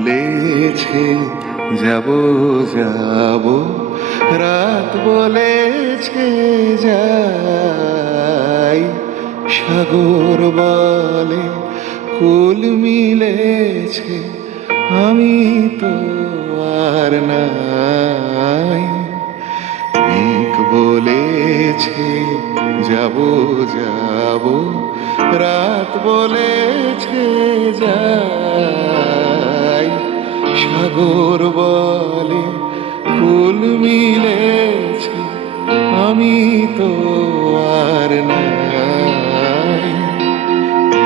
বলেছে যাব যাব, রাত বলেছে যাই, সাগর বলে কুল মিলেছে, আমি তো আর নাই। মেঘ বলেছে যাব যাব, রাত বলেছে যাই, সাগর বলে কুল মিলেছে, আমি তো আর নাই।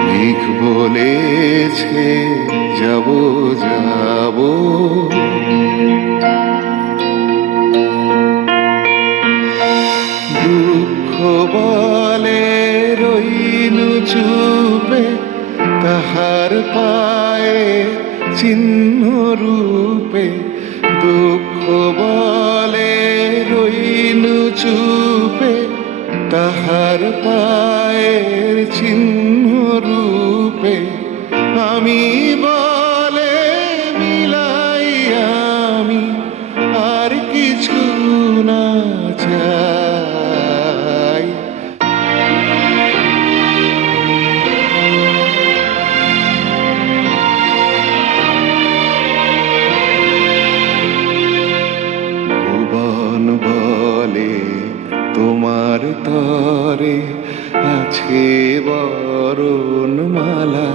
মেঘ বলেছে যাব যাব, দুঃখ বলে রইনু চুপে, তাহার পায়ে চিহ্ন রূপে। দুঃখ বলে রইনু চুপে, তাহার পায়ের চিহ্ন রূপে। আমি বলে মিলাই আমি আর কিছু না চাই। ভুবন বলে তোমার তরে আছে বরণমালা,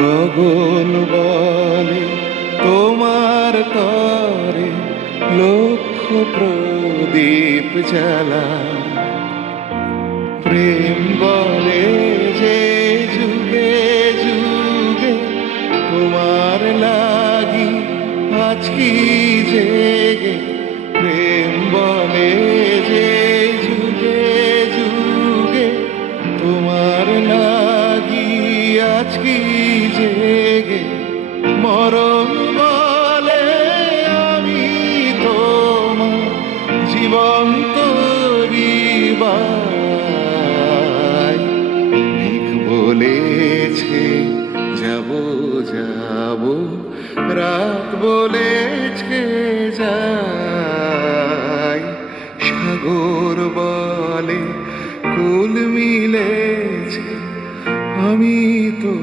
গগন বলে তোমার তরে লক্ষ প্রদীপ জ্বালা। প্রেম বলে যে যুগে যুগে তোমার লাগি আছি জেগে। প্রেম বলে যে যুগে যুগে তোমার লাগি আছি জেগে। মরণ বলে আমি তোমার জীবন্ত হৃদয়। মেঘ বলেছে যাব যাব, রাত বলেছে যাই, সাগর বলে কুল মিলেছে, আমি তো